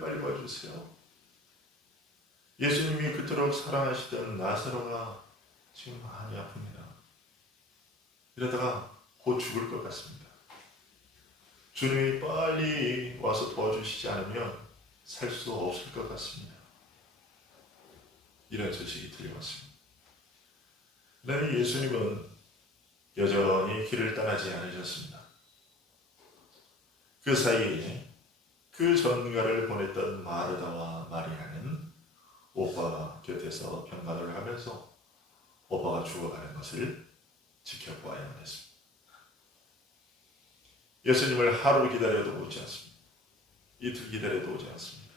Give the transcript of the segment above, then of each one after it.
빨리 와주세요. 예수님이 그토록 사랑하시던 나사로가 지금 많이 아픕니다. 이러다가 곧 죽을 것 같습니다. 주님이 빨리 와서 도와주시지 않으면 살 수 없을 것 같습니다. 이런 소식이 들려왔습니다. 그러나 예수님은 여전히 길을 떠나지 않으셨습니다. 그 사이에 그 전가를 보냈던 마르다와 마리아는 오빠 곁에서 병간호를 하면서 오빠가 죽어가는 것을 지켜보아야만 했습니다. 예수님을 하루 기다려도 오지 않습니다. 이틀 기다려도 오지 않습니다.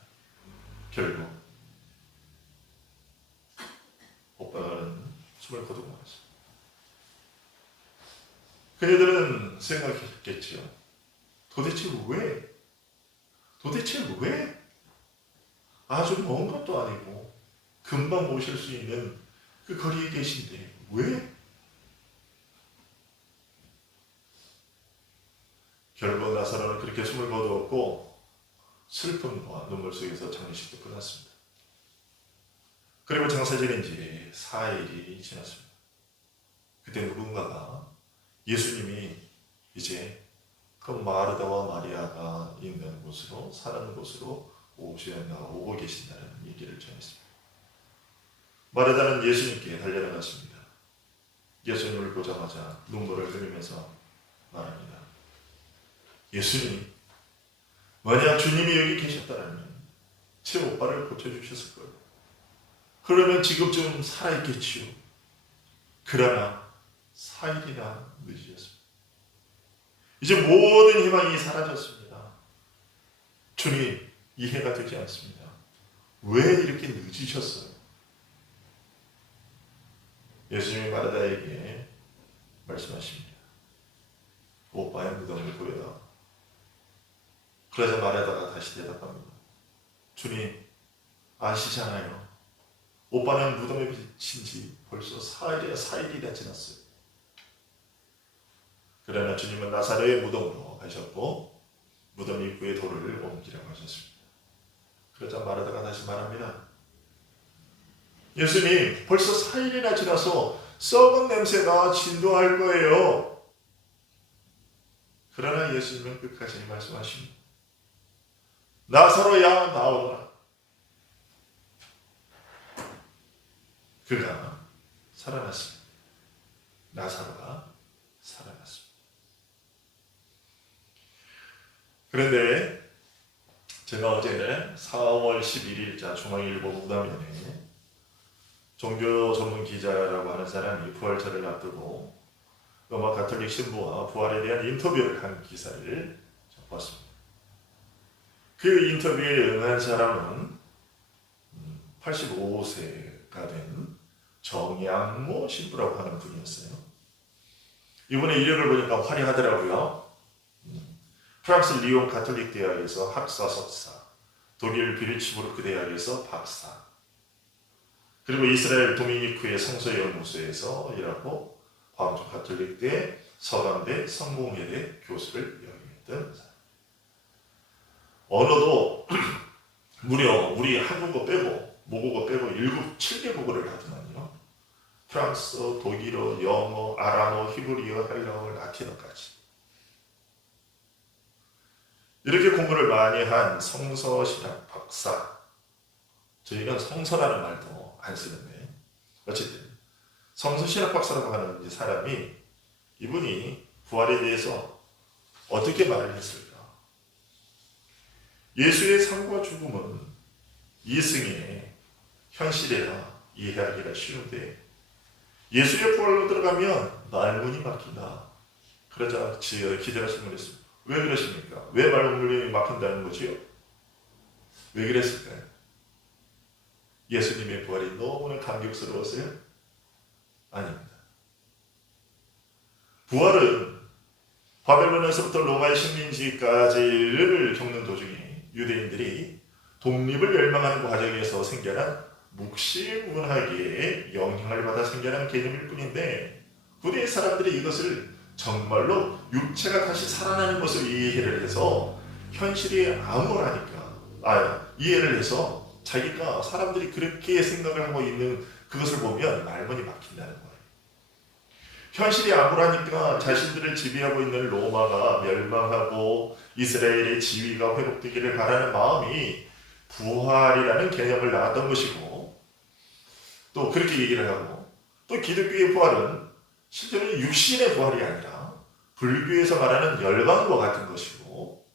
결국 오빠는 숨을 거두고 말았습니다. 그녀들은 생각했겠지요. 도대체 왜? 아주 먼 것도 아니고 금방 오실 수 있는 그 거리에 계신데 왜? 결국 나사로는 그렇게 숨을 거두었고 슬픔과 눈물 속에서 장례식도 끝났습니다. 그리고 장사 지낸 지 4일이 지났습니다. 그때 누군가가 예수님이 이제 그 마르다와 마리아가 있는 곳으로, 사는 곳으로 오고 계신다는 얘기를 전했습니다. 마르다는 예수님께 달려나갔습니다. 예수님을 보자마자 눈물을 흘리면서 말합니다. 예수님, 만약 주님이 여기 계셨다면 제 오빠를 고쳐주셨을 거예요. 그러면 지금쯤 살아있겠지요. 그러나 4일이나 늦으셨습니다. 이제 모든 희망이 사라졌습니다. 주님, 이해가 되지 않습니다. 왜 이렇게 늦으셨어요? 예수님이 마르다에게 말씀하십니다. 오빠의 무덤을 보여라. 그러자 마르다가 다시 대답합니다. 주님, 아시잖아요. 오빠는 무덤에 비친 지 벌써 4일이나 지났어요. 그러나 주님은 나사로의 무덤으로 가셨고 무덤 입구에 돌을 옮기라고 하셨습니다. 그러자 마르다가 다시 말합니다. 예수님, 벌써 4일이나 지나서 썩은 냄새가 진동할 거예요. 그러나 예수님은 끝까지 말씀하십니다. 나사로야, 나오라. 그가 살아났습니다. 나사로가 살아났습니다. 그런데 제가 어제 4월 11일자 중앙일보 무담면에 종교 전문 기자라고 하는 사람이 부활절을 앞두고 로마 가톨릭 신부와 부활에 대한 인터뷰를 한 기사를 봤습니다. 그 인터뷰에 응한 사람은 85세가 된 정양모 신부라고 하는 분이었어요. 이분의 이력을 보니까 화려하더라고요. 프랑스 리옹 가톨릭 대학에서 학사 석사, 독일 비르츠부르크 대학에서 박사, 그리고 이스라엘 도미니크의 성서연구소에서 일하고 광주 가톨릭대, 서강대, 성공회대 교수를 역임했던 사람. 언어도 무려 우리 한국어 빼고 모국어 빼고 7개국어를 하더만요. 프랑스어, 독일어, 영어, 아람어, 히브리어, 헬라어, 라틴어까지. 이렇게 공부를 많이 한 성서신학 박사. 저희가 성서라는 말도 안 쓰는데 어쨌든 성서신학 박사라고 하는 이 사람이 이분이 부활에 대해서 어떻게 말을 했을까? 예수의 삶과 죽음은 이승의 현실이라 이해하기가 쉬운데 예수의 부활로 들어가면 말문이 막힌다. 그러자 기자가 질문했습니다. 왜 그러십니까? 왜 말문이 막힌다는 거지요? 왜 그랬을까요? 예수님의 부활이 너무나 감격스러웠어요? 아닙니다. 부활은 바벨론에서부터 로마의 식민지까지를 겪는 도중에 유대인들이 독립을 열망하는 과정에서 생겨난 묵시문학의 영향을 받아 생겨난 개념일 뿐인데 후대의 사람들이 이것을 정말로 육체가 다시 살아나는 것을 이해를 해서 현실이 암울하니까 이해를 해서 자기가 사람들이 그렇게 생각을 하고 있는 그것을 보면 말문이 막힌다는 거예요. 현실이 암울하니까 자신들을 지배하고 있는 로마가 멸망하고 이스라엘의 지위가 회복되기를 바라는 마음이 부활이라는 개념을 낳았던 것이고, 또 그렇게 얘기를 하고, 또 기독교의 부활은 실제로는 육신의 부활이 아니라 불교에서 말하는 열방과 같은 것이고,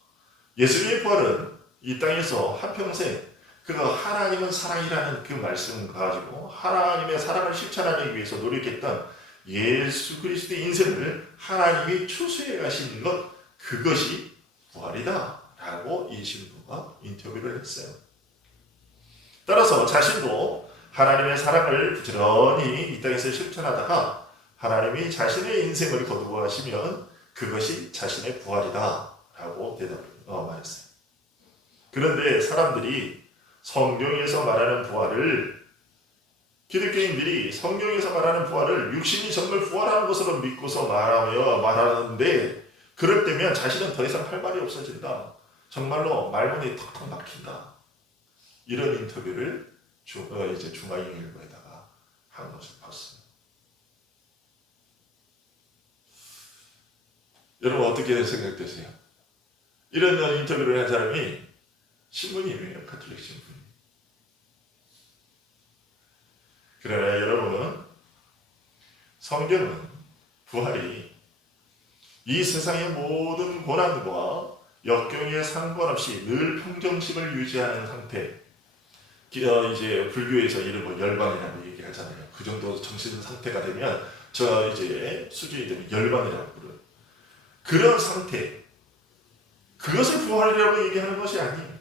예수님의 부활은 이 땅에서 한평생 그가 하나님은 사랑이라는 그 말씀을 가지고 하나님의 사랑을 실천하기 위해서 노력했던 예수 그리스도의 인생을 하나님이 추수해 가신 것, 그것이 부활이다 라고 이 신부가 인터뷰를 했어요. 따라서 자신도 하나님의 사랑을 부지런히 이 땅에서 실천하다가 하나님이 자신의 인생을 거두어가시면 그것이 자신의 부활이다 라고 말했어요. 그런데 사람들이 성경에서 말하는 부활을, 기독교인들이 성경에서 말하는 부활을 육신이 정말 부활하는 것으로 믿고서 말하는데, 그럴 때면 자신은 더 이상 할 말이 없어진다. 정말로 말문이 턱턱 막힌다. 이런 인터뷰를 중앙일보에다가 한 것을 봤어요. 여러분 어떻게 생각되세요? 이런 인터뷰를 한 사람이 신부님이에요. 가톨릭 신부님. 그러나 여러분, 성경은 부활이 이 세상의 모든 고난과 역경에 상관없이 늘 평정심을 유지하는 상태, 이제 불교에서 이를 뭐 열반이라고 얘기하잖아요. 그 정도 정신 상태가 되면 이제 수준이 되면 열반이라고 그래요. 그런 상태, 그것을 부활이라고 얘기하는 것이 아니에요.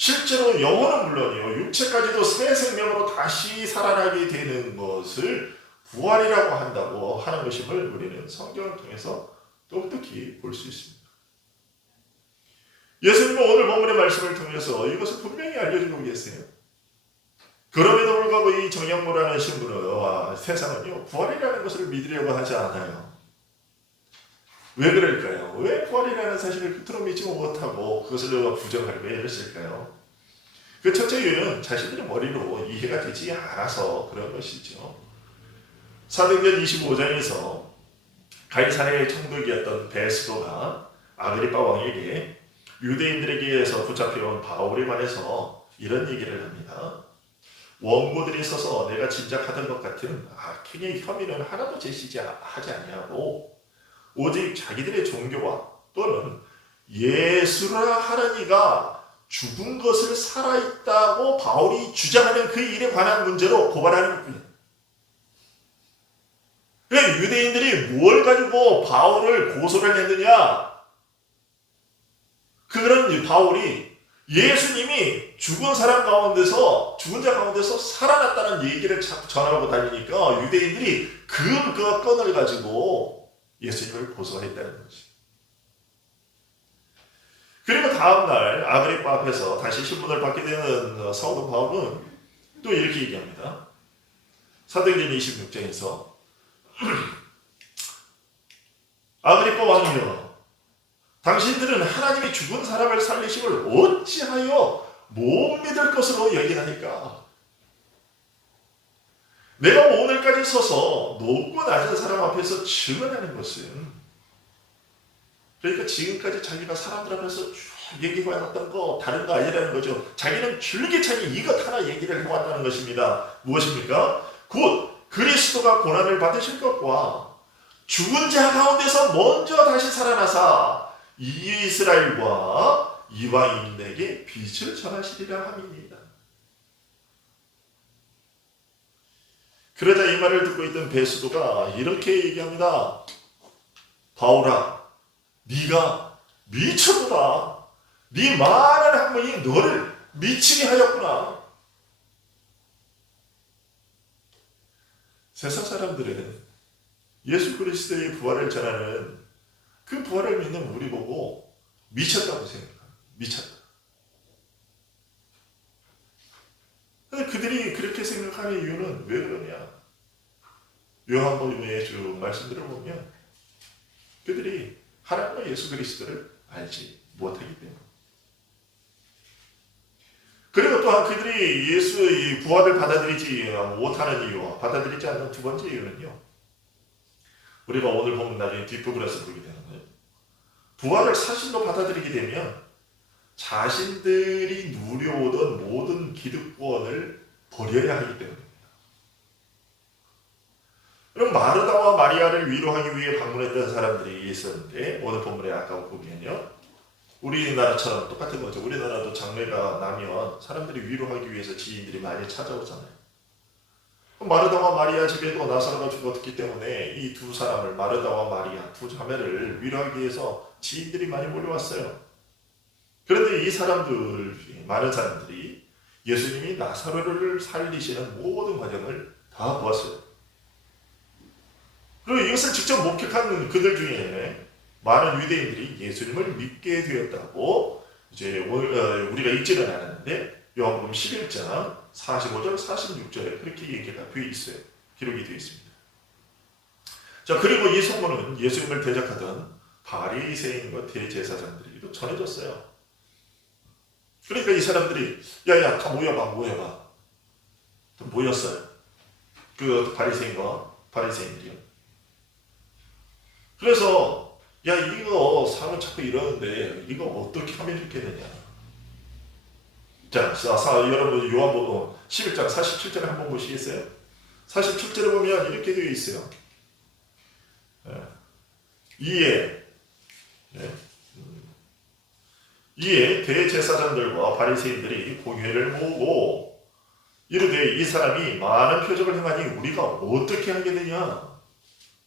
실제로 영혼은 물론이요, 육체까지도 새 생명으로 다시 살아나게 되는 것을 부활이라고 한다고 하는 것임을 우리는 성경을 통해서 똑똑히 볼 수 있습니다. 예수님은 오늘 본문의 말씀을 통해서 이것을 분명히 알려주고 계세요. 그럼에도 불구하고 이 정영모라는 신부는 세상은요, 부활이라는 것을 믿으려고 하지 않아요. 왜 그럴까요? 왜 부활이라는 사실을 겉으로 믿지 못하고 그것을 부정하려고 애를 쓸까요? 그 첫째 이유는 자신들의 머리로 이해가 되지 않아서 그런 것이죠. 사도행전 25장에서 가이사랴의 총독이었던 베스도가 아그리파 왕에게 유대인들에게서 붙잡혀온 바울에 관해서 이런 얘기를 합니다. 원고들이 서서 내가 짐작하던 것 같은 악행의 혐의는 하나도 제시하지 아니하고 오직 자기들의 종교와 또는 예수라 하는 이가 죽은 것을 살아있다고 바울이 주장하는 그 일에 관한 문제로 고발하는 것뿐이에요. 그러니까 유대인들이 뭘 가지고 바울을 고소를 했느냐? 그런 바울이 예수님이 죽은 자 가운데서 살아났다는 얘기를 자꾸 전하고 다니니까 유대인들이 그 건을 가지고 예수님을 고소했다는 거지. 그리고 다음날 아그리파 앞에서 다시 신문을 받게 되는 사도 바울은 또 이렇게 얘기합니다. 사도행전 26장에서 아그리파 왕이여, 당신들은 하나님이 죽은 사람을 살리심을 어찌하여 못 믿을 것으로 여기나니까? 내가 오늘까지 서서 높고 낮은 사람 앞에서 증언하는 것은, 그러니까 지금까지 자기가 사람들 앞에서 쭉 얘기해왔던 거 다른 거 아니라는 거죠. 자기는 줄기차게 이것 하나 얘기를 해왔다는 것입니다. 무엇입니까? 곧 그리스도가 고난을 받으실 것과 죽은 자 가운데서 먼저 다시 살아나사 이스라엘과 이방인에게 빛을 전하시리라 함입니다. 그러자 이 말을 듣고 있던 베스도가 이렇게 얘기합니다. 바울아, 네가 미쳤구나. 네 많은 학문이 너를 미치게 하였구나. 세상 사람들은 예수 그리스도의 부활을 전하는 그 부활을 믿는 우리 보고 미쳤다고 생각합니다. 미쳤다. 근데 그들이 그렇게 생각하는 이유는 왜 그러냐? 요한복음의 쭉 말씀들을 보면 그들이 하나님과 예수 그리스도를 알지 못하기 때문에. 또한 그들이 예수의 부활을 받아들이지 못하는 이유와 받아들이지 않는 두 번째 이유는요. 우리가 오늘 보면 나중에 뒷부분에서 보게 되는 거예요. 부활을 사실로 받아들이게 되면 자신들이 누려오던 모든 기득권을 버려야 하기 때문입니다. 그럼 마르다와 마리아를 위로하기 위해 방문했던 사람들이 있었는데 오늘 본문에 아까 보면요. 우리나라처럼 똑같은 거죠. 우리나라도 장례가 나면 사람들이 위로하기 위해서 지인들이 많이 찾아오잖아요. 마르다와 마리아 집에도 나사로가 죽었기 때문에 이 두 사람을 마르다와 마리아 두 자매를 위로하기 위해서 지인들이 많이 몰려왔어요. 그런데 이 사람들, 많은 사람들이 예수님이 나사로를 살리시는 모든 과정을 다 보았어요. 그리고 이것을 직접 목격한 그들 중에 많은 유대인들이 예수님을 믿게 되었다고 이제 우리가 읽지는 않았는데 요한복음 11장 45절 46절에 그렇게 얘기가 되어 있어요. 기록이 되어 있습니다. 자, 그리고 이 소문은 예수님을 대적하던 바리새인과 대제사장들에게도 전해졌어요. 그러니까 이 사람들이 야야 다 모여봐 모였어요. 그 바리새인들이요. 그래서 야 이거 사람 자꾸 이러는데 이거 어떻게 하면 이렇게 되냐. 자, 여러분 요한복음 11장 47절에 한번 보시겠어요? 47절에 보면 이렇게 되어 있어요. 이에 대제사장들과 바리새인들이 공회를 모으고 이르되 이 사람이 많은 표적을 행하니 우리가 어떻게 하게 되냐.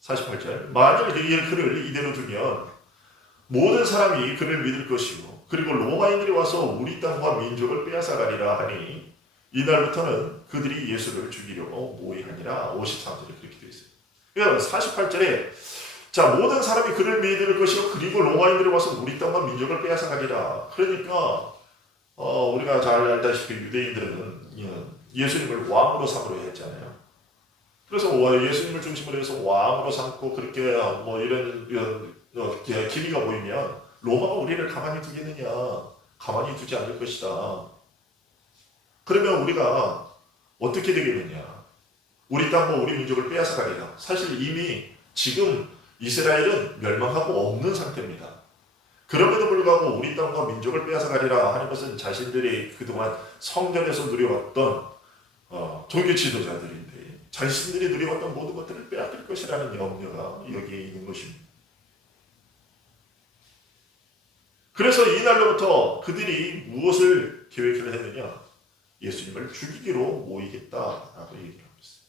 48절 만일 그를 이대로 두면 모든 사람이 그를 믿을 것이고 그리고 로마인들이 와서 우리 땅과 민족을 빼앗아가리라 하니 이날부터는 그들이 예수를 죽이려고 모의하니라. 53절에 그렇게 되어 있어요. 그러니까 48절에 자 모든 사람이 그를 믿을 것이고 그리고 로마인들이 와서 우리 땅과 민족을 빼앗아가리라. 그러니까 우리가 잘 알다시피 유대인들은 예수님을 왕으로 삼으려 했잖아요. 그래서 예수님을 중심으로 해서 왕으로 삼고 그렇게 이런 기미가 보이면 로마가 우리를 가만히 두겠느냐. 가만히 두지 않을 것이다. 그러면 우리가 어떻게 되겠느냐. 우리 땅과 우리 민족을 빼앗아가리라. 사실 이미 지금 이스라엘은 멸망하고 없는 상태입니다. 그럼에도 불구하고 우리 땅과 민족을 빼앗아가리라 하는 것은 자신들이 그동안 성전에서 누려왔던 종교 지도자들인데 자신들이 누려왔던 모든 것들을 빼앗길 것이라는 염려가 여기에 있는 것입니다. 그래서 이날로부터 그들이 무엇을 계획을 했느냐? 예수님을 죽이기로 모이겠다라고 얘기를 하고 있어요.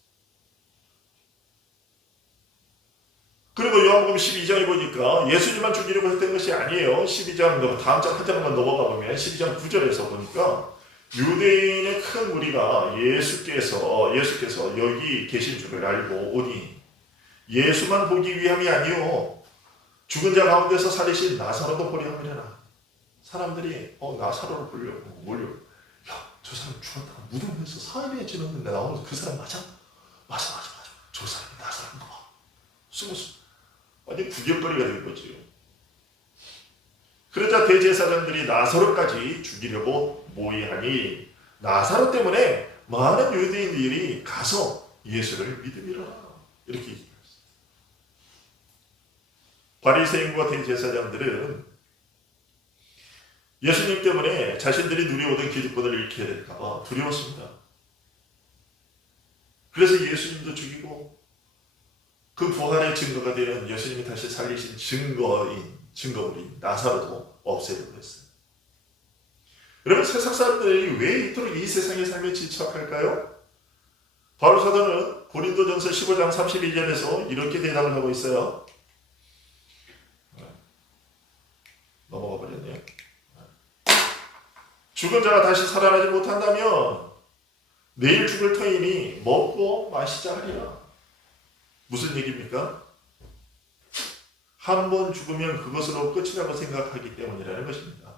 그리고 요한복음 12장에 보니까 예수님만 죽이려고 했던 것이 아니에요. 12장 다음 장 한 장만 넘어가 보면 12장 9절에서 보니까 유대인의 큰 무리가 예수께서 여기 계신 줄을 알고 오니 예수만 보기 위함이 아니요 죽은 자 가운데서 살리신 나사로도 보려 함이라. 사람들이 나사로를 보려고 몰려. 야, 저 사람 죽었다. 무덤에서 4일에 지났는데 나오면서 그 사람 맞아? 맞아. 저 사람이 나사로인가 봐. 숨었어. 완전 구경거리가 된 거지요. 그러자 대제사장들이 나사로까지 죽이려고 모의하니 나사로 때문에 많은 유대인들이 가서 예수를 믿음이라. 이렇게 얘기했어요. 바리새인과 대제사장들은 예수님 때문에 자신들이 누려오던 기득권을 잃게 될까 봐 두려웠습니다. 그래서 예수님도 죽이고 그 부활의 증거가 되는 예수님이 다시 살리신 증거물인 나사로도 없애려고 했어요. 여러분 세상 사람들이 왜 이토록 이 세상의 삶에 집착할까요? 바울 사도는 고린도전서 15장 32절에서 이렇게 대답을 하고 있어요. 넘어가 버렸네요. 죽은 자가 다시 살아나지 못한다면 내일 죽을 터이니 먹고 마시자 하리라. 무슨 얘기입니까? 한 번 죽으면 그것으로 끝이라고 생각하기 때문이라는 것입니다.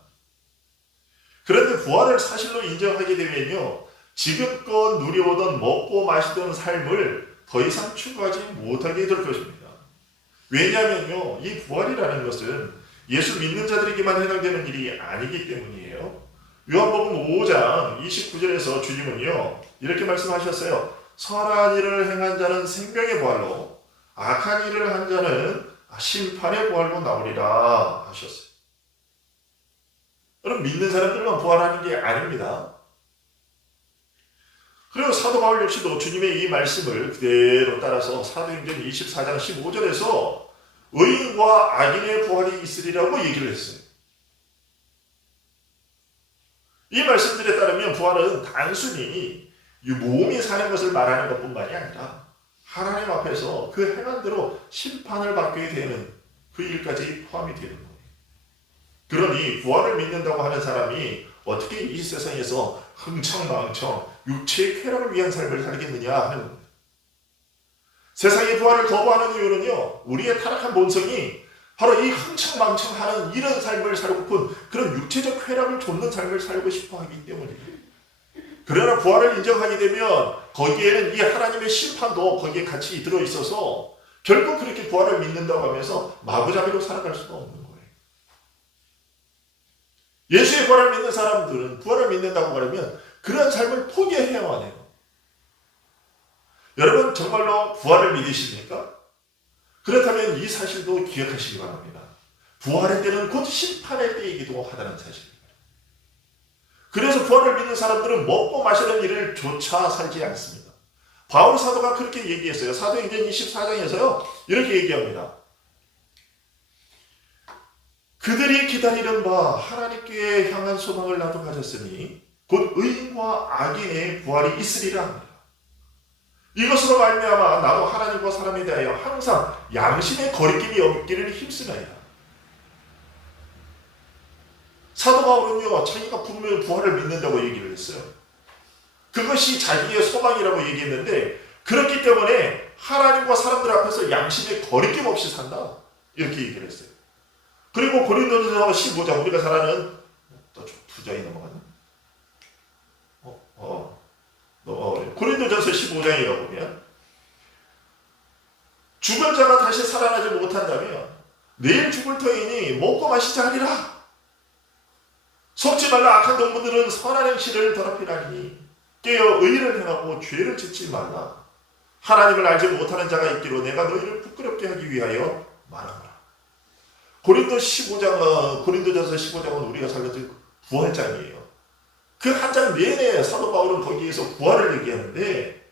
그런데 부활을 사실로 인정하게 되면요, 지금껏 누려오던 먹고 마시던 삶을 더 이상 추구하지 못하게 될 것입니다. 왜냐하면요, 이 부활이라는 것은 예수 믿는 자들에게만 해당되는 일이 아니기 때문이에요. 요한복음 5장 29절에서 주님은요 이렇게 말씀하셨어요. 선한 일을 행한 자는 생명의 부활로, 악한 일을 한 자는 심판의 부활로 나오리라 하셨어요. 여러분, 믿는 사람들만 부활하는 게 아닙니다. 그리고 사도 바울 역시도 주님의 이 말씀을 그대로 따라서 사도행전 24장 15절에서 의인과 악인의 부활이 있으리라고 얘기를 했어요. 이 말씀들에 따르면 부활은 단순히 이 몸이 사는 것을 말하는 것뿐만이 아니라 하나님 앞에서 그 행한 대로 심판을 받게 되는 그 일까지 포함이 되는 거예요. 그러니 부활을 믿는다고 하는 사람이 어떻게 이 세상에서 흥청망청 육체의 쾌락을 위한 삶을 살겠느냐 하는 겁니다. 세상의 부활을 거부하는 이유는요, 우리의 타락한 본성이 바로 이 흥청망청하는 이런 삶을 살고픈 그런 육체적 쾌락을 좇는 삶을 살고 싶어 하기 때문이에요. 그러나 부활을 인정하게 되면 거기에는 이 하나님의 심판도 거기에 같이 들어있어서 결국 그렇게 부활을 믿는다고 하면서 마구잡이로 살아갈 수가 없는 거예요. 예수의 부활을 믿는 사람들은 부활을 믿는다고 하면 그런 삶을 포기해야만 해요. 여러분 정말로 부활을 믿으십니까? 그렇다면 이 사실도 기억하시기 바랍니다. 부활의 때는 곧 심판의 때이기도 하다는 사실입니다. 그래서 부활을 믿는 사람들은 먹고 마시는 일을 조차 살지 않습니다. 바울 사도가 그렇게 얘기했어요. 사도행전 24장에서요 이렇게 얘기합니다. 그들이 기다리는 바 하나님께 향한 소망을 나도 가졌으니 곧 의인과 악인의 부활이 있으리라 합니다. 이것으로 말미암아 나도 하나님과 사람에 대하여 항상 양심의 거리낌이 없기를 힘쓰나이다. 사도 바울은요 자기가 분명히 부활을 믿는다고 얘기를 했어요. 그것이 자기의 소망이라고 얘기했는데 그렇기 때문에 하나님과 사람들 앞에서 양심의 거리낌 없이 산다 이렇게 얘기를 했어요. 그리고 고린도전서 15장 우리가 잘 아는 또 두 장이 넘어갔나? 고린도전서 15장에 가보면 죽은 자가 다시 살아나지 못한다면 내일 죽을 터이니 먹고 마시자 하리라. 속지 말라. 악한 동무들은 선한 행실을 더럽히나니 깨어 의를 행하고 죄를 짓지 말라. 하나님을 알지 못하는 자가 있기로 내가 너희를 부끄럽게 하기 위하여 말하노라. 고린도전서 15장은 우리가 살렸던 부활장이에요. 그 한 장 내내 사도 바울은 거기에서 부활을 얘기하는데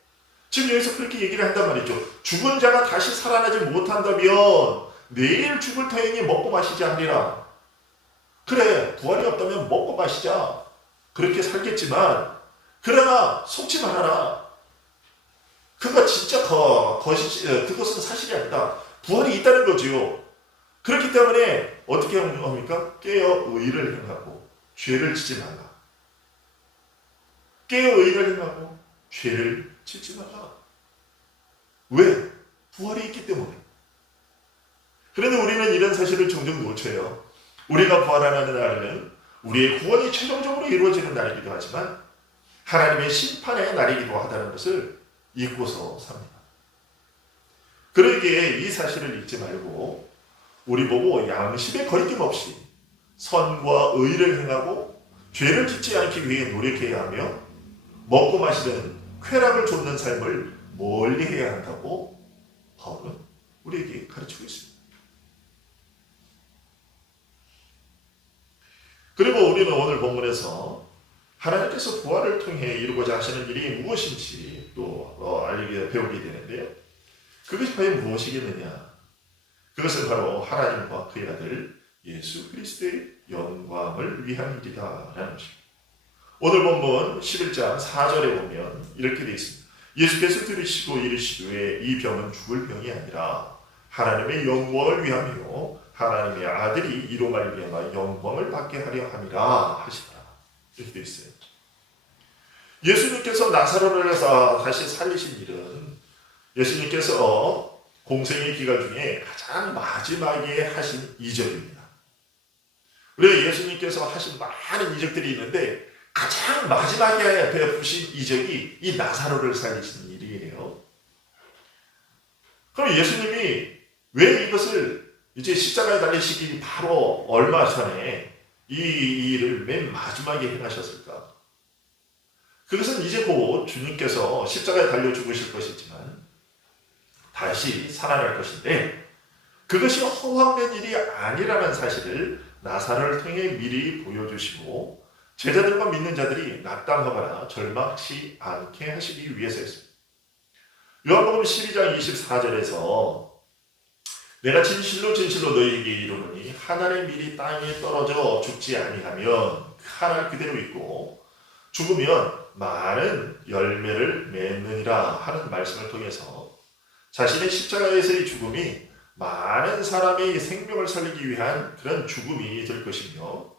지금 여기서 그렇게 얘기를 한단 말이죠. 죽은 자가 다시 살아나지 못한다면 내일 죽을 터이니 먹고 마시지 않으리라. 그래, 부활이 없다면 먹고 마시자. 그렇게 살겠지만 그러나 속지 말아라. 그것은 사실이 아니다. 부활이 있다는 거지요. 그렇기 때문에 어떻게 합니까? 깨어 의를 행하고 죄를 짓지 말라. 깨어 의를 행하고 죄를 짓지 말라. 왜? 부활이 있기 때문에. 그런데 우리는 이런 사실을 종종 놓쳐요. 우리가 부활하는 날은 우리의 구원이 최종적으로 이루어지는 날이기도 하지만 하나님의 심판의 날이기도 하다는 것을 잊고서 삽니다. 그러기에 이 사실을 잊지 말고 우리 보고 양심의 거리낌 없이 선과 의를 행하고 죄를 짓지 않기 위해 노력해야 하며 먹고 마시는 쾌락을 좇는 삶을 멀리 해야 한다고 바울은 우리에게 가르치고 있습니다. 그리고 우리는 오늘 본문에서 하나님께서 부활을 통해 이루고자 하시는 일이 무엇인지 또 배우게 되는데요. 그것이 과연 무엇이겠느냐? 그것은 바로 하나님과 그의 아들 예수 그리스도의 영광을 위한 일이다 라는 것입니다. 오늘 본문 11장 4절에 보면 이렇게 되어 있습니다. 예수께서 들으시고 이르시되 이 병은 죽을 병이 아니라 하나님의 영광을 위함이요 하나님의 아들이 이로 말미암아 영광을 받게 하려 함이라 하시더라. 이렇게 되어 있어요. 예수님께서 나사로를 해서 다시 살리신 일은 예수님께서 공생의 기간 중에 가장 마지막에 하신 이적입니다. 우리가 예수님께서 하신 많은 이적들이 있는데 가장 마지막에 베푸신 이적이 이 나사로를 살리신 일이에요. 그럼 예수님이 왜 이것을 이제 십자가에 달리시기 바로 얼마 전에 이 일을 맨 마지막에 행하셨을까? 그것은 이제 곧 주님께서 십자가에 달려 죽으실 것이지만 다시 살아날 것인데 그것이 허황된 일이 아니라는 사실을 나사로를 통해 미리 보여주시고 제자들과 믿는 자들이 낙담하거나 절망치 않게 하시기 위해서였습니다. 요한복음 12장 24절에서 내가 진실로 진실로 너희에게 이르노니 한 알의 밀이 땅에 떨어져 죽지 아니하면 한 알 그대로 있고 죽으면 많은 열매를 맺느니라 하는 말씀을 통해서 자신의 십자가에서의 죽음이 많은 사람의 생명을 살리기 위한 그런 죽음이 될 것이며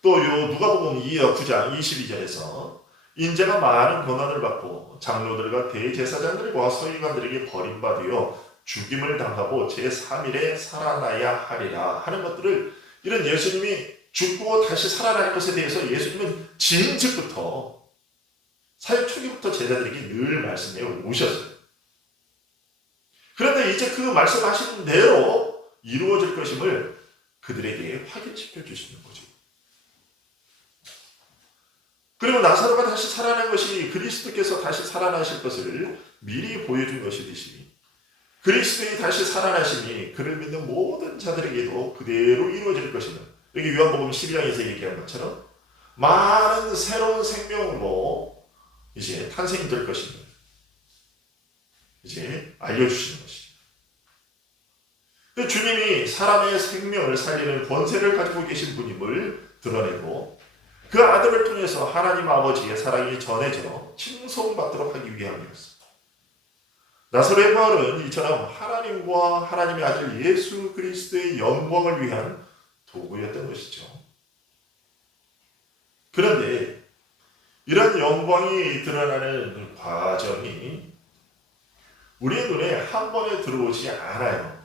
또 누가복음 9장 22절에서 인자가 많은 고난을 받고 장로들과 대제사장들과 서기관들에게 버림받으여 죽임을 당하고 제3일에 살아나야 하리라 하는 것들을 이런 예수님이 죽고 다시 살아날 것에 대해서 예수님은 진즉부터 사역 초기부터 제자들에게 늘 말씀해 오셨어요. 그런데 이제 그 말씀하신 대로 이루어질 것임을 그들에게 확인시켜 주시는 거죠. 그리고 나사로가 다시 살아난 것이 그리스도께서 다시 살아나실 것을 미리 보여준 것이듯이 그리스도의 다시 살아나심이 그를 믿는 모든 자들에게도 그대로 이루어질 것임을 여기 요한복음 12장에서 얘기한 것처럼 많은 새로운 생명으로 이제 탄생이 될 것임을 이제 알려주시는 것입니다. 주님이 사람의 생명을 살리는 권세를 가지고 계신 분임을 드러내고 그 아들을 통해서 하나님 아버지의 사랑이 전해져 칭송받도록 하기 위함이었습니다. 나사로의 부활은 이처럼 하나님과 하나님의 아들 예수 그리스도의 영광을 위한 도구였던 것이죠. 그런데 이런 영광이 드러나는 과정이 우리의 눈에 한 번에 들어오지 않아요.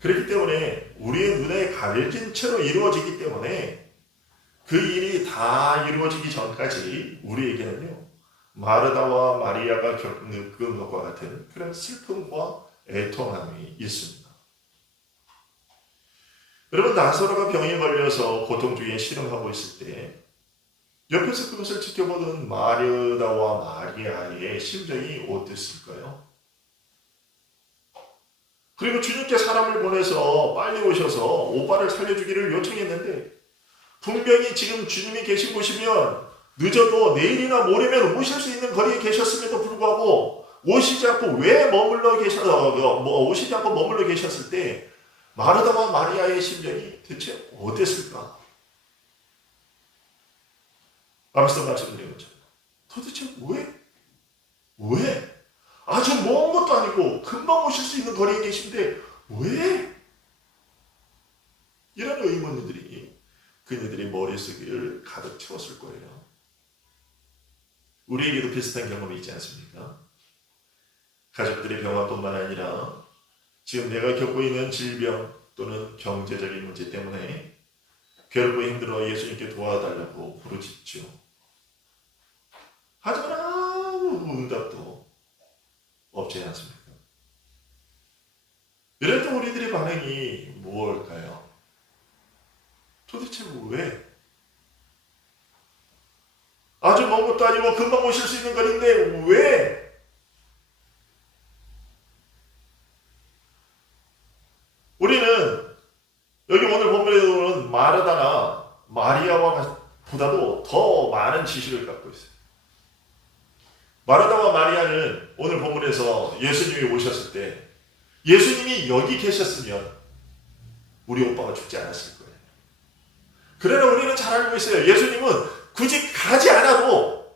그렇기 때문에 우리의 눈에 가려진 채로 이루어지기 때문에 그 일이 다 이루어지기 전까지 우리에게는요, 마르다와 마리아가 겪은 것과 같은 그런 슬픔과 애통함이 있습니다. 여러분, 나사로가 병에 걸려서 고통 중에 신음하고 있을 때 옆에서 그것을 지켜보던 마르다와 마리아의 심정이 어땠을까요? 그리고 주님께 사람을 보내서 빨리 오셔서 오빠를 살려주기를 요청했는데 분명히 지금 주님이 계신 곳이면 늦어도 내일이나 모레면 오실 수 있는 거리에 계셨음에도 불구하고 오시지 않고 오시지 않고 머물러 계셨을 때 마르다와 마리아의 심정이 대체 어땠을까? 앞서 말씀드린 것처럼 도대체 왜? 아주 먼 것도 아니고 금방 오실 수 있는 거리에 계신데 왜? 이런 의문들이 그녀들의 머릿속을 가득 채웠을 거예요. 우리에게도 비슷한 경험이 있지 않습니까? 가족들의 병화뿐만 아니라 지금 내가 겪고 있는 질병 또는 경제적인 문제 때문에 괴롭고 힘들어 예수님께 도와달라고 부르짖죠. 하지만 아무 응답도 없지 않습니까? 이럴 때 우리들의 반응이 무엇일까요? 도대체 왜? 아주 먼 것도 아니고 금방 오실 수 있는 거리인데 왜? 우리는 여기 오늘 본문에서는 마르다나 마리아와 보다도 더 많은 지식을 갖고 있어요. 마르다와 마리아는 오늘 본문에서 예수님이 오셨을 때 예수님이 여기 계셨으면 우리 오빠가 죽지 않았을 거예요. 그러나 우리는 잘 알고 있어요. 예수님은 굳이 가지 않아도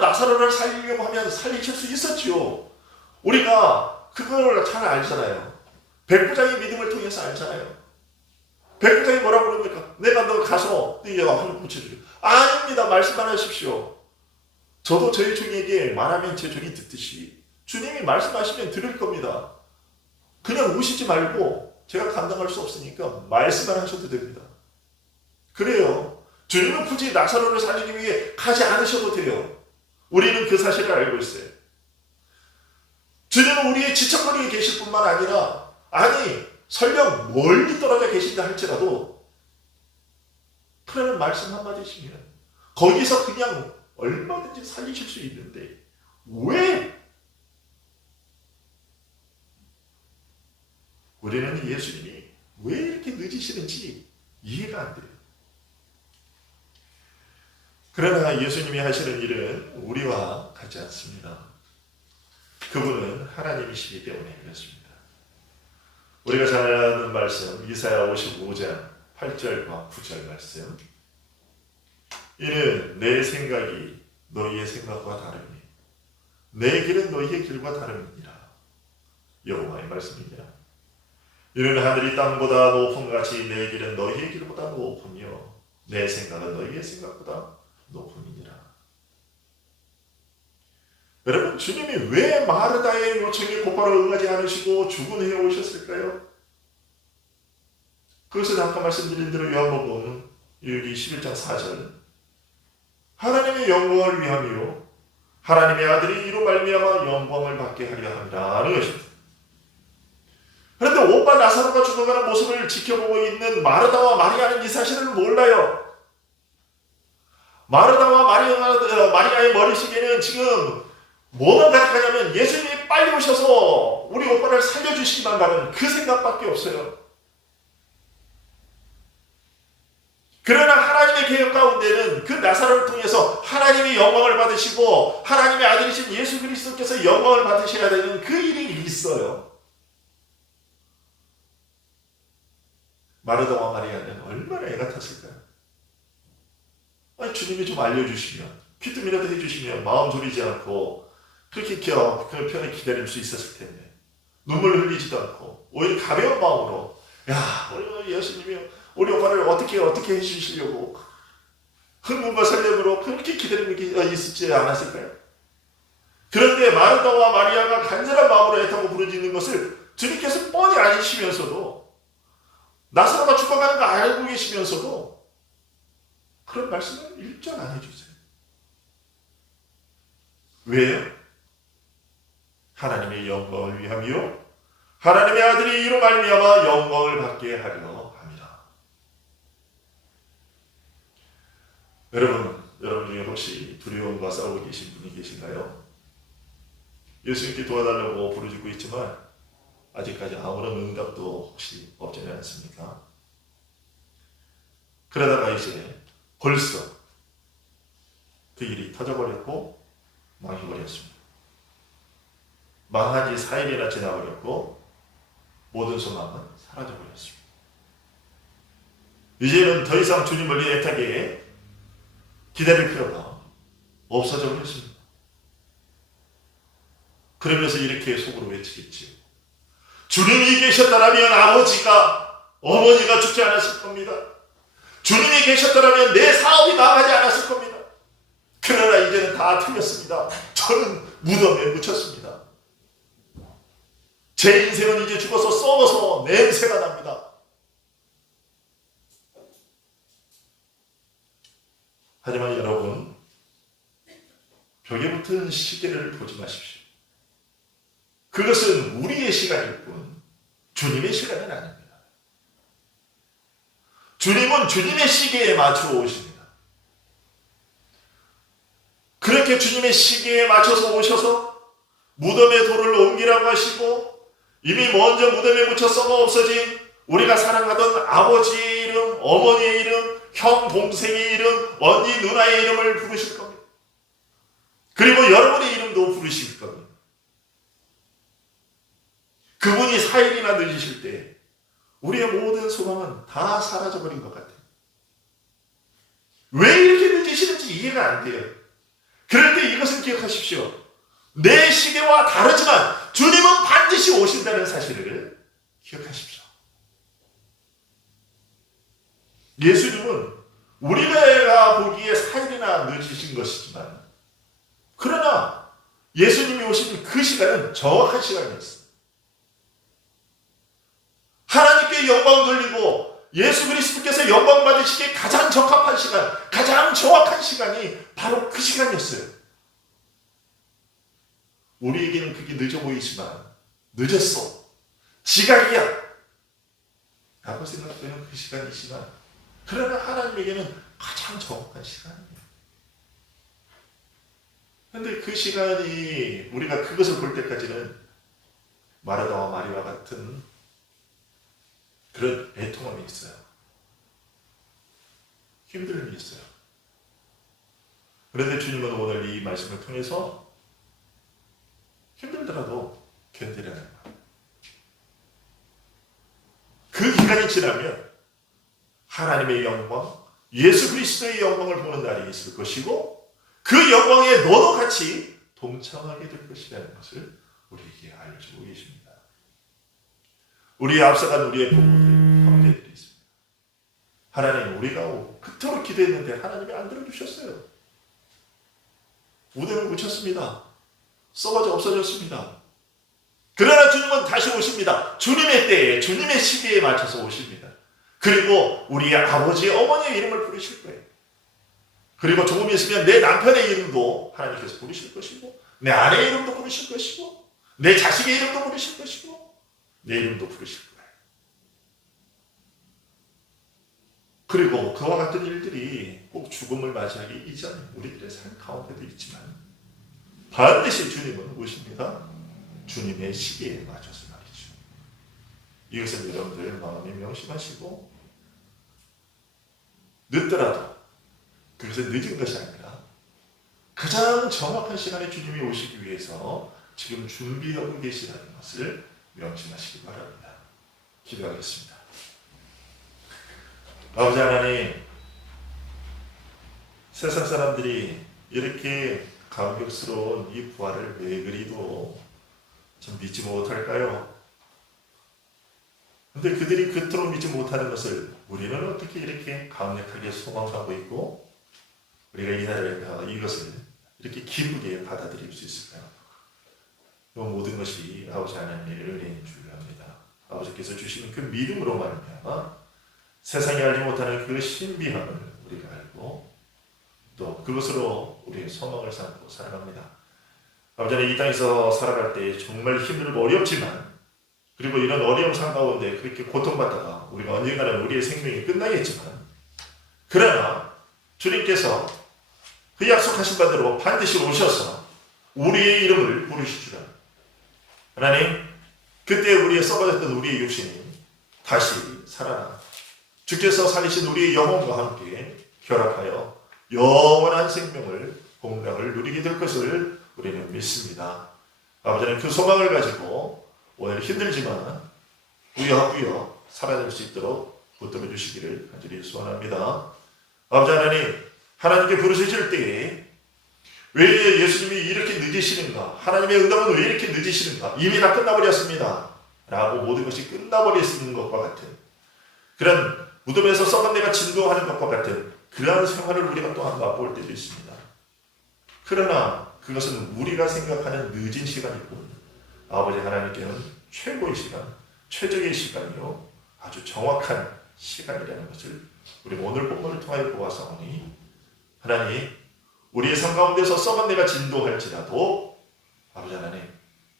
나사로를 살리려고 하면 살리실 수 있었지요. 우리가 그걸 잘 알잖아요. 백부장의 믿음을 통해서 알잖아요. 백부장이 뭐라고 그럽니까? 내가 너 가서 네가 하늘 고쳐주려. 아닙니다. 말씀 안 하십시오. 저도 저희 종에게 말하면 제 종이 듣듯이 주님이 말씀하시면 들을 겁니다. 그냥 오시지 말고 제가 감당할 수 없으니까 말씀만 하셔도 됩니다. 그래요. 주님은 굳이 나사로를 살리기 위해 가지 않으셔도 돼요. 우리는 그 사실을 알고 있어요. 주님은 우리의 지척거리에 계실 뿐만 아니라 설령 멀리 떨어져 계신다 할지라도 그러는 말씀 한마디시면 거기서 그냥 얼마든지 살리실 수 있는데 왜 우리는 예수님이 왜 이렇게 늦으시는지 이해가 안 돼요. 그러나 예수님이 하시는 일은 우리와 같지 않습니다. 그분은 하나님이시기 때문에 그렇습니다. 우리가 잘 아는 말씀 이사야 55장 8절과 9절 말씀, 이는 내 생각이 너희의 생각과 다르니 내 길은 너희의 길과 다름이니라. 여호와의 말씀입니다. 이는 하늘이 땅보다 높음같이 내 길은 너희의 길보다 높으며 내 생각은 너희의 생각보다 높음이니라. 여러분, 주님이 왜 마르다의 요청에 곧바로 응하지 않으시고 주군해 오셨을까요? 그것을 잠깐 말씀드린 대로 요한복음 여기 11장 4절, 하나님의 영광을 위함이요 하나님의 아들이 이로 말미암아 영광을 받게 하려 함이라 하는 것입니다. 그런데 오빠 나사로가 죽어가는 모습을 지켜보고 있는 마르다와 마리아는 이 사실을 몰라요. 마르다와 마리아의 머릿속에는 지금 뭐가 가득하냐면 예수님이 빨리 오셔서 우리 오빠를 살려주시기만 바라는 그 생각밖에 없어요. 그러나 하나님의 계획 가운데는 그 나사로를 통해서 하나님이 영광을 받으시고 하나님의 아들이신 예수 그리스도께서 영광을 받으셔야 되는 그 일이 있어요. 마르다와 마리아는 얼마나 애가 탔을까요? 아니, 주님이 좀 알려주시면, 귀뜸이라도 해주시면 마음 졸이지 않고 그렇게 그 편에 기다릴 수 있었을 텐데, 눈물 흘리지도 않고 오히려 가벼운 마음으로, 야, 우리 예수님이 우리 오빠를 어떻게 해주시려고 흥분과 설렘으로 그렇게 기다리고 있었지 않았을까요? 그런데 마르다와 마리아가 간절한 마음으로 애타고 부르짖는 것을 주님께서 뻔히 아시면서도, 나사로가 죽어가는 거 알고 계시면서도 그런 말씀을 일절 안 해주세요. 왜요? 하나님의 영광을 위함이요 하나님의 아들이 이로 말미암아 영광을 받게 하려 함이라. 여러분 중에 혹시 두려움과 싸우고 계신 분이 계신가요? 예수님께 도와달라고 부르짖고 있지만 아직까지 아무런 응답도 혹시 없지는 않습니까? 그러다가 이제 벌써 그 일이 터져버렸고 망해버렸습니다. 망한 지 4일이나 지나버렸고 모든 소망은 사라져버렸습니다. 이제는 더 이상 주님을 애타게 기다릴 필요가 없어져 버렸습니다. 그러면서 이렇게 속으로 외치겠지요. 주님이 계셨다면 아버지가, 어머니가 죽지 않았을 겁니다. 주님이 계셨다면 내 사업이 나가지 않았을 겁니다. 그러나 이제는 다 틀렸습니다. 저는 무덤에 묻혔습니다. 제 인생은 이제 죽어서 썩어서 냄새가 납니다. 하지만 여러분, 벽에 붙은 시계를 보지 마십시오. 그것은 우리의 시간일 뿐 주님의 시간은 아닙니다. 주님은 주님의 시계에 맞춰 오십니다. 그렇게 주님의 시계에 맞춰서 오셔서 무덤의 돌을 옮기라고 하시고 이미 먼저 무덤에 묻혀 썩어 없어진 우리가 사랑하던 아버지의 이름, 어머니의 이름, 형, 동생의 이름, 언니, 누나의 이름을 부르실 겁니다. 그리고 여러분의 이름도 부르실 겁니다. 그분이 4일이나 늦으실 때 우리의 모든 소망은 다 사라져버린 것 같아요. 왜 이렇게 늦으시는지 이해가 안 돼요. 그럴 때 이것을 기억하십시오. 내 시계와 다르지만 주님은 반드시 오신다는 사실을 기억하십시오. 예수님은 우리가 보기에 4일이나 늦으신 것이지만 그러나 예수님이 오신 그 시간은 정확한 시간이었어요. 하나님께 영광 돌리고 예수 그리스도께서 영광 받으시기에 가장 적합한 시간, 가장 정확한 시간이 바로 그 시간이었어요. 우리에게는 그게 늦어 보이지만 늦었어, 지각이야 라고 생각되는 그 시간이지만 그러나 하나님에게는 가장 정확한 시간이에요. 그런데 그 시간이 우리가 그것을 볼 때까지는 마르다와 마리와 같은 그런 애통함이 있어요. 힘듦이 있어요. 그런데 주님은 오늘 이 말씀을 통해서 힘들더라도 견디라는 거예요. 그 기간이 지나면 하나님의 영광, 예수 그리스도의 영광을 보는 날이 있을 것이고 그 영광에 너도 같이 동참하게 될 것이라는 것을 우리에게 알려주고 계십니다. 우리의 앞서간 우리의 부모들, 형제들이 있습니다. 하나님, 우리가 그토록 기도했는데 하나님이 안 들어주셨어요. 우대를 붙였습니다. 썩어져 없어졌습니다. 그러나 주님은 다시 오십니다. 주님의 때에, 주님의 시기에 맞춰서 오십니다. 그리고 우리의 아버지, 어머니의 이름을 부르실 거예요. 그리고 조금 있으면 내 남편의 이름도 하나님께서 부르실 것이고, 내 아내의 이름도 부르실 것이고, 내 자식의 이름도 부르실 것이고, 내 이름도 부르실 거예요. 그리고 그와 같은 일들이 꼭 죽음을 맞이하기 이전에 우리들의 삶 가운데도 있지만 반드시 주님은 오십니다. 주님의 시기에 맞춰서 말이죠. 이것은 여러분들 마음이 명심하시고 늦더라도 그것은 늦은 것이 아니라 가장 정확한 시간에 주님이 오시기 위해서 지금 준비하고 계시다는 것을 명심하시기 바랍니다. 기도하겠습니다. 아버지 하나님, 세상 사람들이 이렇게 감격스러운 이 부활을 왜 그리도 참 믿지 못할까요? 근데 그들이 그토록 믿지 못하는 것을 우리는 어떻게 이렇게 강력하게 소망하고 있고 우리가 이것을 이렇게 기쁘게 받아들일 수 있을까요? 이 모든 것이 아버지 하나님의 은혜인 줄 압니다. 아버지께서 주시는 그 믿음으로 말미암아 세상이 알지 못하는 그 신비함을 우리가 알고 또 그것으로 우리의 소망을 삼고 살아갑니다. 아버지 하나님, 이 땅에서 살아갈 때 정말 힘들고 어렵지만 그리고 이런 어려움 상 가운데 그렇게 고통받다가 우리가 언젠가는 우리의 생명이 끝나겠지만 그러나 주님께서 그 약속하신 바대로 반드시 오셔서 우리의 이름을 부르시주라. 하나님, 그때 우리의 썩어졌던 우리의 육신이 다시 살아나 주께서 살리신 우리의 영혼과 함께 결합하여 영원한 생명을 공락을 누리게 될 것을 우리는 믿습니다. 아버지는 그 소망을 가지고 오늘 힘들지만 꾸역꾸역 살아낼 수 있도록 붙들어 주시기를 간절히 소원합니다. 아버지 하나님, 하나님께 부르짖을 때에 왜 예수님이 이렇게 늦으시는가? 하나님의 응답은 왜 이렇게 늦으시는가? 이미 다 끝나버렸습니다. 라고 모든 것이 끝나버리는 것과 같은 그런 무덤에서 썩은 내가 진동하는 것과 같은 그러한 생활을 우리가 또한 맛볼 때도 있습니다. 그러나 그것은 우리가 생각하는 늦은 시간이고 아버지 하나님께는 최고의 시간, 최적의 시간이요 아주 정확한 시간이라는 것을 우리 오늘 본문을 통하여 보아사오니 하나님, 우리의 삶 가운데서 썩은 내가 진동할지라도 아버지 하나님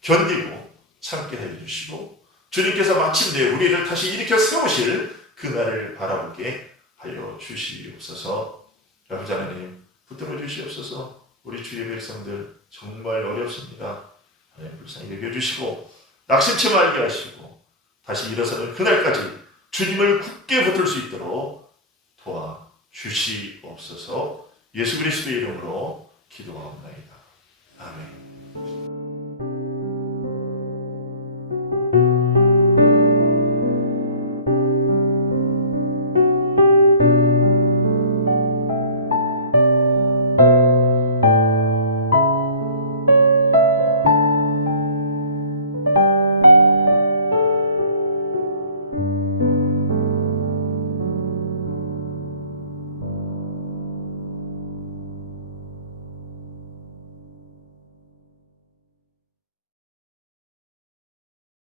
견디고 참게 해주시고 주님께서 마침내 우리를 다시 일으켜 세우실 그날을 바라보게 하여 주시옵소서. 아버지 하나님, 붙들어 주시옵소서. 우리 주의 백성들 정말 어렵습니다. 하나님 불쌍히 여겨주시고 낙심치 말게 하시고 다시 일어서는 그날까지 주님을 굳게 붙들 수 있도록 도와주시옵소서. 예수 그리스도의 이름으로 기도하옵나이다. 아멘.